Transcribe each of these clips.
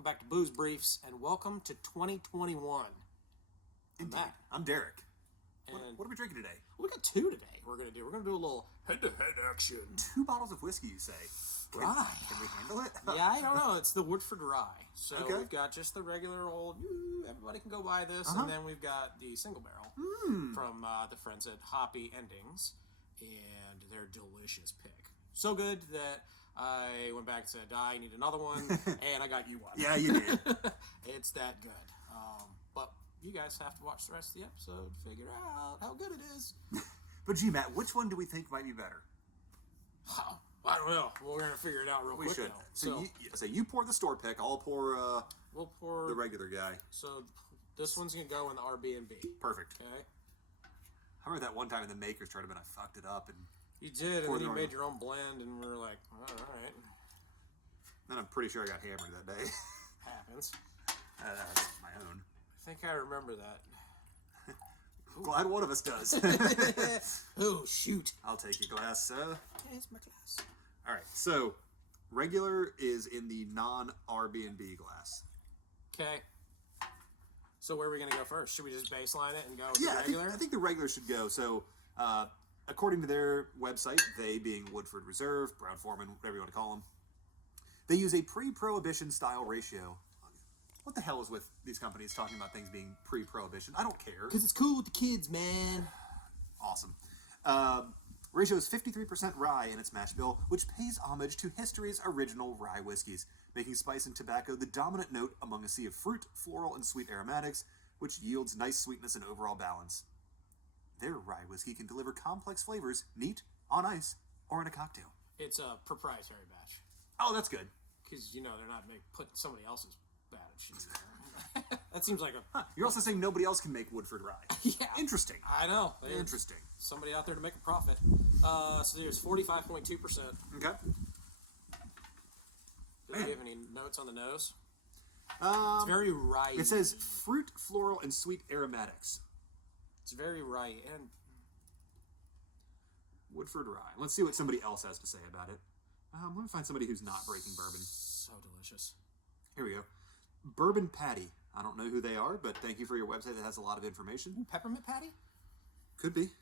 Welcome back to Booze Briefs, and welcome to 2021. Indeed. Matt. I'm Derek. And what are we drinking today? We got two today. We're gonna do a little head-to-head action. 2 bottles of whiskey, you say? Rye. Can we handle it? Yeah, I don't know. It's the Woodford Rye. So Okay. we've got just the regular old. Everybody can go buy this, and then we've got the single barrel from the friends at Hoppy Endings, and they're delicious pick. So good that I went back and said, I need another one, and I got you one. Yeah, you did. It's that good. But you guys have to watch the rest of the episode to figure out how good it is. But gee, Matt, which one do we think might be better? I don't know. We're going to figure it out real quick. We should. Now. So you pour the store pick. I'll pour we'll pour the regular guy. So this one's going to go in the Airbnb. Perfect. Okay. I remember that one time in the Maker's tournament, I fucked it up. And you did, and then you made your own blend, and we were like, all right. Then I'm pretty sure I got hammered that day. Happens. That's my own. I think I remember that. Glad one of us does. Oh, shoot. I'll take your glass, sir. Here's my glass. All right, so regular is in the non-Airbnb glass. Okay. So where are we going to go first? Should we just baseline it and go with the regular? I think the regular should go. So according to their website, they being Woodford Reserve, Brown Foreman, whatever you want to call them, they use a pre-prohibition style ratio. What the hell is with these companies talking about things being pre-prohibition? I don't care. Because it's cool with the kids, man. Awesome. Ratio is 53% rye in its mash bill, which pays homage to history's original rye whiskeys, making spice and tobacco the dominant note among a sea of fruit, floral, and sweet aromatics, which yields nice sweetness and overall balance. Their rye whiskey can deliver complex flavors, neat, on ice, or in a cocktail. It's a proprietary batch. Oh, that's good. Because, they're not putting somebody else's batch in there. That seems like a... You're also saying nobody else can make Woodford Rye. Yeah. Interesting. I know. Interesting. Somebody out there to make a profit. So there's 45.2%. Okay. Do we have any notes on the nose? It's very rye. It says fruit, floral, and sweet aromatics. It's very rye and Woodford Rye. Let's see what somebody else has to say about it. Let me find somebody who's not breaking bourbon. So delicious. Here we go. Bourbon Patty. I don't know who they are, but thank you for your website that has a lot of information. Ooh, peppermint patty? Could be.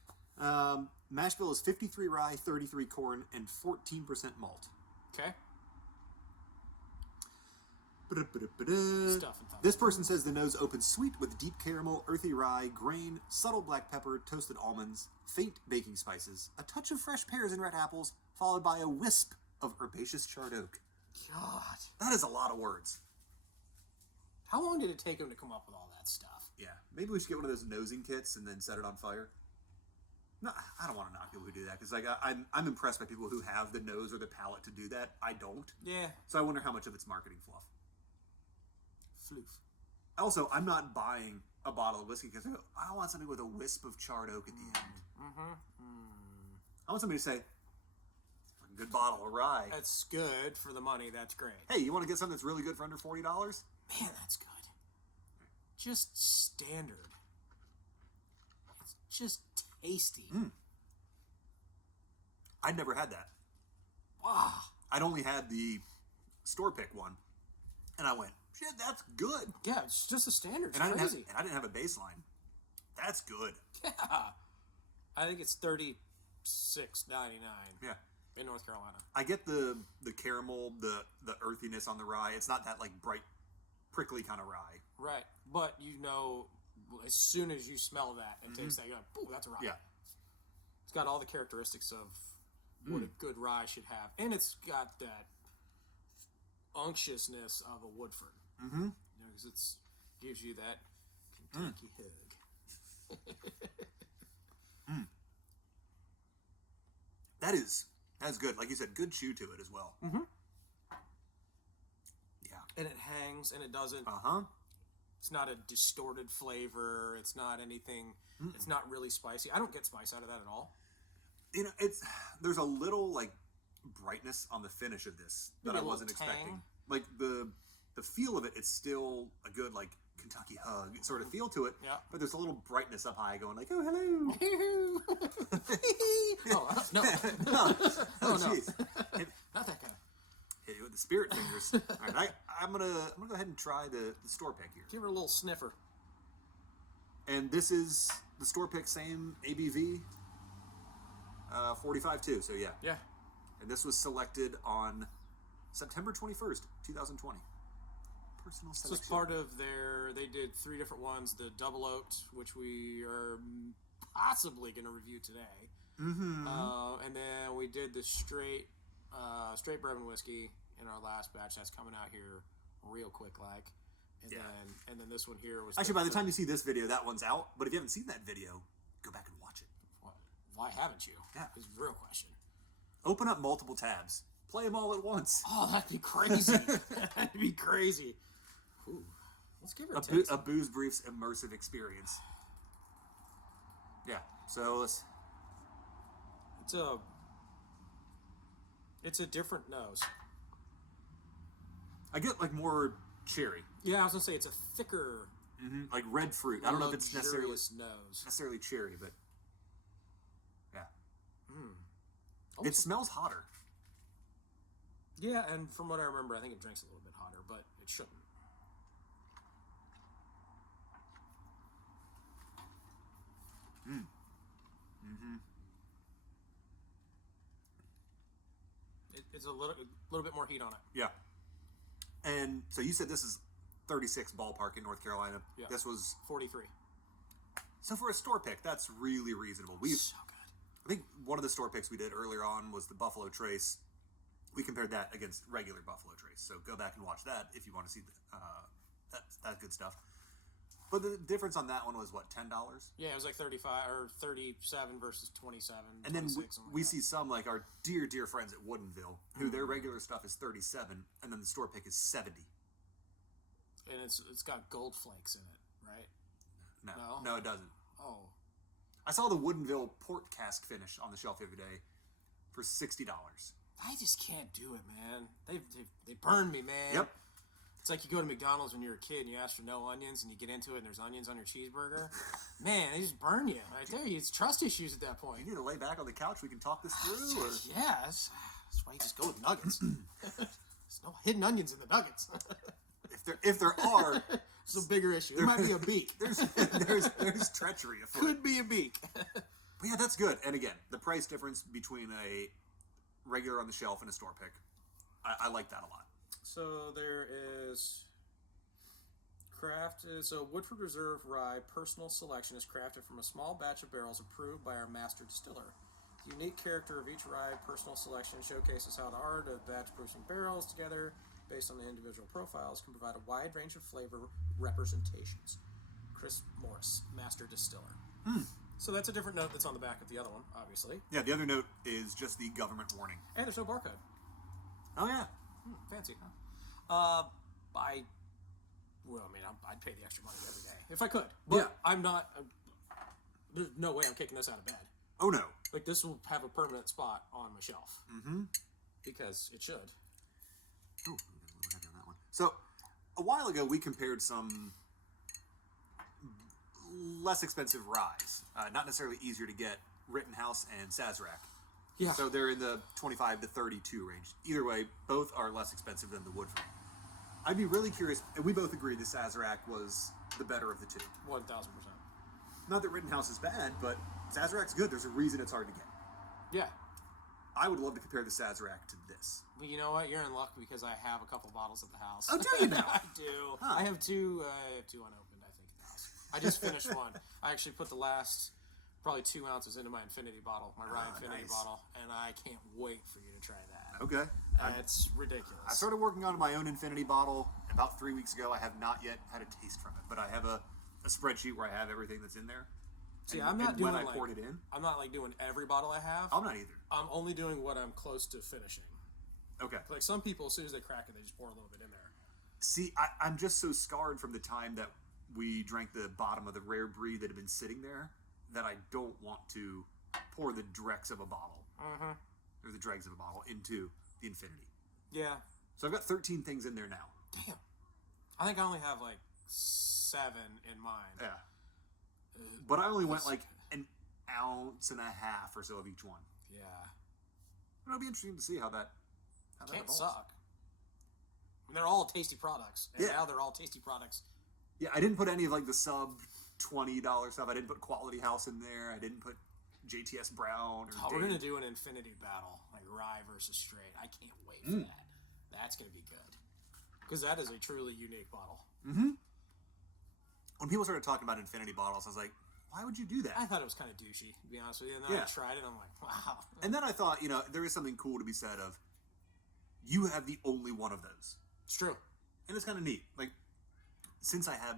Mash bill is 53 rye, 33 corn, and 14% malt. Okay. This person says the nose opens sweet with deep caramel, earthy rye, grain, subtle black pepper, toasted almonds, faint baking spices, a touch of fresh pears and red apples, followed by a wisp of herbaceous charred oak. God. That is a lot of words. How long did it take him to come up with all that stuff? Yeah. Maybe we should get one of those nosing kits and then set it on fire. No, I don't want to knock people who do that, because I'm impressed by people who have the nose or the palate to do that. I don't. Yeah. So I wonder how much of it's marketing fluff. Floof. Also, I'm not buying a bottle of whiskey because I want something with a wisp of charred oak at the end. I want somebody to say, "It's a good bottle of rye." That's good for the money. That's great. Hey, you want to get something that's really good for under $40? Man, that's good. Just standard. It's just tasty. I'd never had that. Wow. I'd only had the store pick one, and I went, "Shit, that's good." Yeah, it's just a standard. It's and crazy. I didn't have a baseline. That's good. Yeah. I think it's $36.99. Yeah. In North Carolina. I get the caramel, the earthiness on the rye. It's not that bright, prickly kind of rye. Right, but as soon as you smell that and taste that, you're like, "Ooh, that's a rye." Yeah. It's got all the characteristics of what a good rye should have, and it's got that unctuousness of a Woodford. Because it gives you that Kentucky hug. That's good. Like you said, good chew to it as well. Yeah. And it hangs, and it doesn't. It's not a distorted flavor. It's not anything. It's not really spicy. I don't get spice out of that at all. There's a little brightness on the finish of this that I wasn't expecting. Like the feel of it, it's still a good Kentucky hug sort of feel to it. Yeah. But there's a little brightness up high going oh, hello. Oh, no. Oh, jeez. Not that guy. Hit you with the spirit fingers. All right, I'm gonna go ahead and try the store pick here. Give her a little sniffer. And this is the store pick, same ABV, 45 too. So yeah. Yeah. And this was selected on September 21st, 2020. Personal selection. This was part of they did 3 different ones. The double oaked, which we are possibly going to review today. Mm-hmm. And then we did the straight bourbon whiskey in our last batch. That's coming out here real quick, like. And then this one here was... Actually, by the time you see this video, that one's out. But if you haven't seen that video, go back and watch it. Why haven't you? Yeah. Is the real question. Open up multiple tabs. Play them all at once. Oh, that'd be crazy. That'd be crazy. Ooh. Let's give her a taste. A Booze Briefs immersive experience. Yeah, so let's... It's a different nose. I get like more cherry. Yeah, I was gonna say it's a thicker, like red fruit. I don't know if it's necessarily nose. Cherry, but yeah, it smells hotter. Yeah, and from what I remember, I think it drinks a little bit hotter, but it shouldn't. It's a little bit more heat on it. Yeah. And so you said this is 36 ballpark in North Carolina. Yeah. This was 43. So for a store pick, that's really reasonable. So good. I think one of the store picks we did earlier on was the Buffalo Trace. We compared that against regular Buffalo Trace. So go back and watch that if you want to see that good stuff. But the difference on that one was what, $10? Yeah, it was like 35 or 37 versus 27. And then we see some like our dear friends at Woodinville, who their regular stuff is 37, and then the store pick is 70. And it's got gold flakes in it, right? No, it doesn't. Oh, I saw the Woodinville port cask finish on the shelf the other day for $60. I just can't do it, man. They burned me, man. Yep. It's like you go to McDonald's when you're a kid and you ask for no onions and you get into it and there's onions on your cheeseburger. Man, they just burn you right there. It's trust issues at that point. You need to lay back on the couch. We can talk this through. Or... Yeah, that's why you just go with nuggets. There's no hidden onions in the nuggets. If there are, it's a bigger issue. It might be a beak. there's treachery afoot. Could be a beak. But yeah, that's good. And again, the price difference between a regular on the shelf and a store pick, I like that a lot. So there is so Woodford Reserve Rye personal selection is crafted from a small batch of barrels approved by our master distiller. The unique character of each rye personal selection showcases how the art of batch producing barrels together based on the individual profiles can provide a wide range of flavor representations. Chris Morris, master distiller. So that's a different note that's on the back of the other one, obviously. Yeah, the other note is just the government warning. And there's no barcode. Oh yeah. Fancy, huh? I'd pay the extra money every day if I could. But yeah. I'm not. There's no way I'm kicking this out of bed. Oh no. Like this will have a permanent spot on my shelf. Mm-hmm. Because it should. Oh, a little heavy on that one. So, a while ago we compared some less expensive ryes, not necessarily easier to get, Rittenhouse and Sazerac. Yeah. So they're in the 25 to 32 range. Either way, both are less expensive than the Woodford. I'd be really curious, and we both agree the Sazerac was the better of the two. 1,000%. Not that Rittenhouse is bad, but Sazerac's good. There's a reason it's hard to get. Yeah. I would love to compare the Sazerac to this. Well, you know what? You're in luck because I have a couple bottles at the house. Oh, do you now? I do. Huh. I have two unopened, I think, at the house. I just finished one. I actually put the last probably 2 ounces into my Infinity bottle, my Rye Infinity bottle, and I can't wait for you to try that. Okay. It's ridiculous. I started working on my own Infinity bottle about 3 weeks ago. I have not yet had a taste from it, but I have a spreadsheet where I have everything that's in there. See, and, I'm not and doing when I poured it in. I'm not like doing every bottle I have. I'm not either. I'm only doing what I'm close to finishing. Okay. Like some people, as soon as they crack it, they just pour a little bit in there. See, I'm just so scarred from the time that we drank the bottom of the rare breed that had been sitting there that I don't want to pour the dregs of a bottle, or the dregs of a bottle into the Infinity. Yeah. So I've got 13 things in there now. Damn. I think I only have like 7 in mine. Yeah. But I only went like an ounce and a half or so of each one. Yeah. It'll be interesting to see how that Can't evolves. suck. they're all tasty products. And now they're all tasty products. Yeah, I didn't put any of like the sub $20 stuff. I didn't put Quality House in there. I didn't put JTS Brown. We're gonna do an infinity battle, like rye versus straight. I can't wait for that. That's gonna be good because that is a truly unique bottle. Mm-hmm. When people started talking about infinity bottles, I was like, why would you do that? I thought it was kind of douchey, to be honest with you. And then I tried it, and I'm like, wow. And then I thought, there is something cool to be said of, you have the only one of those. It's true. And it's kind of neat. Like, since I have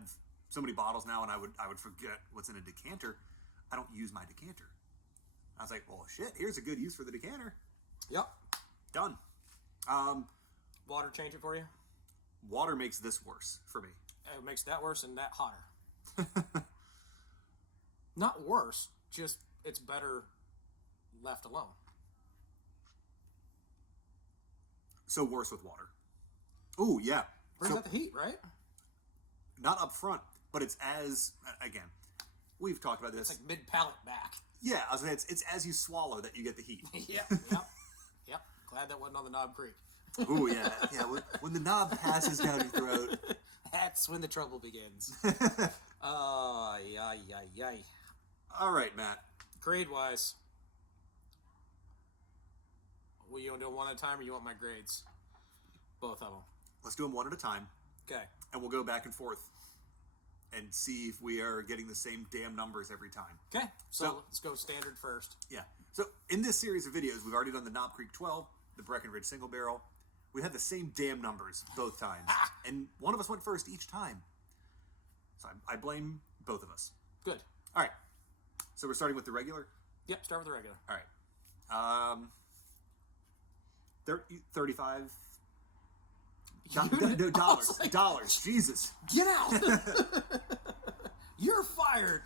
so many bottles now, and I would forget what's in a decanter, I don't use my decanter. I was like, well, shit, here's a good use for the decanter. Yep. Done. Water change it for you? Water makes this worse for me. It makes that worse and that hotter. Not worse, just it's better left alone. So worse with water. Ooh, yeah. Brings out the heat, right? Not up front, but it's as, again, we've talked about this. It's like mid-palate back. Yeah, I was gonna say, it's as you swallow that you get the heat. Yep. Glad that wasn't on the Knob Creek. Ooh, yeah. When the knob passes down your throat. That's when the trouble begins. Yay. All right, Matt. Grade-wise, well, you want to do them one at a time, or you want my grades? Both of them. Let's do them one at a time. Okay. And we'll go back and forth and see if we are getting the same damn numbers every time. Okay. So let's go standard first. Yeah. So in this series of videos, we've already done the Knob Creek 12, the Breckenridge Single Barrel. We had the same damn numbers both times. And one of us went first each time. So I blame both of us. Good. All right. So we're starting with the regular? Yep, start with the regular. All right. 35. No, dollars. Like, dollars. Jesus. Get out! You're fired!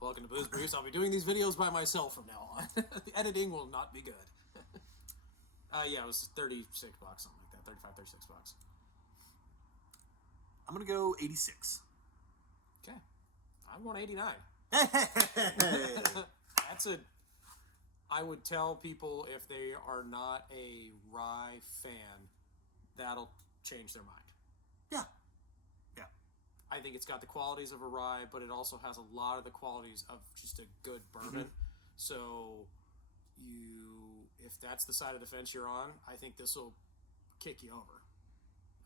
Welcome to Booze Bruce. I'll be doing these videos by myself from now on. The editing will not be good. Yeah, it was $36, something like that. 35, $36. I'm going to go 86. Okay. I'm going 89. Hey! I would tell people if they are not a rye fan, that'll change their mind. Yeah. I think it's got the qualities of a rye, but it also has a lot of the qualities of just a good bourbon. Mm-hmm. So if that's the side of the fence you're on, I think this will kick you over.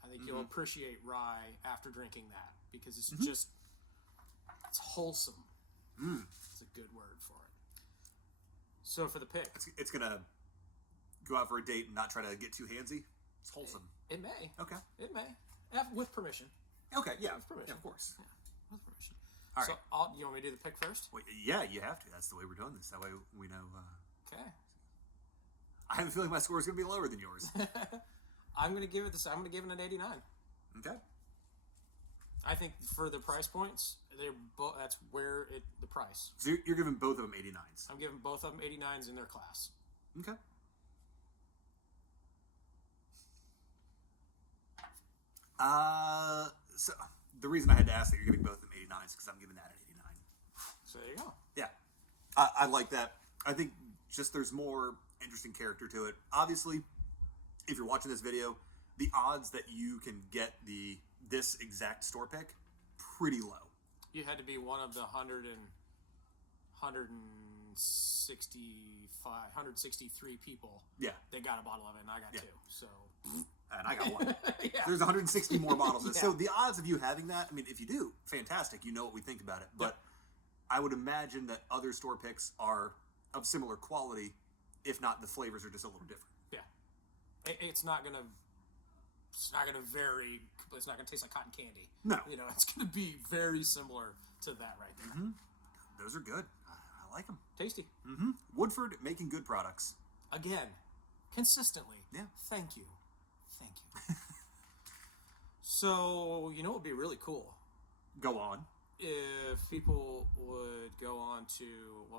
I think you'll appreciate rye after drinking that because it's just, it's wholesome. It's a good word for it. So for the pick, it's gonna go out for a date and not try to get too handsy. It's wholesome. It may. Okay. It may. With permission. Okay. Yeah. With permission. Yeah, of course. Yeah, with permission. All so right. You want me to do the pick first? Wait, yeah, you have to. That's the way we're doing this. That way we know. Okay. I have a feeling my score is gonna be lower than yours. I'm gonna give it this. I'm gonna give it an 89. Okay. I think for the price points, that's where the price. So you're giving both of them 89s. I'm giving both of them 89s in their class. Okay. So the reason I had to ask that you're giving both of them 89s is because I'm giving that an 89. So there you go. Yeah. I like that. I think just there's more interesting character to it. Obviously, if you're watching this video, the odds that you can get this exact store pick, pretty low. You had to be one of the 163 people. Yeah. They got a bottle of it, and I got two. So. And I got one. Yeah. There's 160 more bottles. Yeah. So the odds of you having that, I mean, if you do, fantastic. You know what we think about it. But I would imagine that other store picks are of similar quality, if not the flavors are just a little different. Yeah. It's not gonna vary. It's not gonna taste like cotton candy. No. It's gonna be very similar to that right there. Mm-hmm. Those are good. I like them. Tasty. Mm-hmm. Woodford making good products. Again, consistently. Yeah. Thank you. So, what would be really cool? Go on. If people would go on to,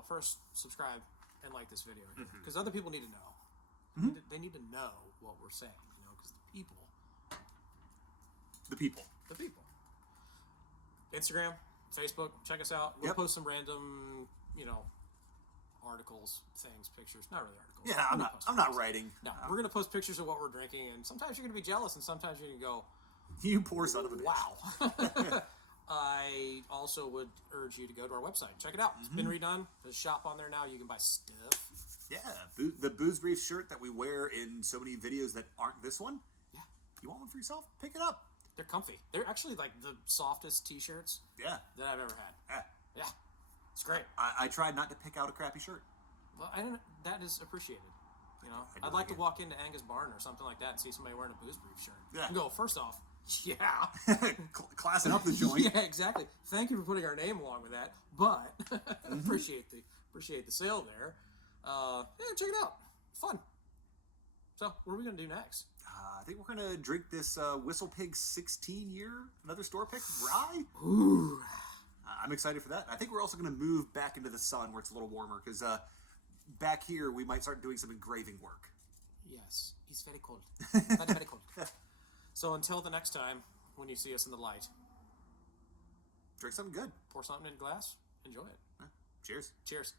first subscribe and like this video here. Because other people need to know. Mm-hmm. They need to know what we're saying, because The people. Instagram, Facebook, check us out. We'll post some random, articles, things, pictures. Not really articles. Yeah, I'm not writing. No, we're going to post pictures of what we're drinking, and sometimes you're going to be jealous, and sometimes you're going to go, you poor son of a bitch. wow. I also would urge you to go to our website. Check it out. It's been redone. There's a shop on there now. You can buy stuff. Yeah, the Booze Brief shirt that we wear in so many videos that aren't this one. Yeah. You want one for yourself? Pick it up. They're comfy. They're actually like the softest t-shirts that I've ever had. Yeah. It's great. I tried not to pick out a crappy shirt. Well, that is appreciated. You know, I I'd like to walk into Angus Barn or something like that and see somebody wearing a Booze Brief shirt. Yeah. And go, first off, yeah. Classing up the joint. Yeah, exactly. Thank you for putting our name along with that. But appreciate the sale there. Check it out. Fun. So, what are we going to do next? I think we're going to drink this Whistle Pig 16-year, another store pick, rye. Ooh. I'm excited for that. I think we're also going to move back into the sun where it's a little warmer, because back here we might start doing some engraving work. Yes, it's very cold. Very cold. So until the next time, when you see us in the light, drink something good. pour something in a glass, enjoy it. Cheers. Cheers.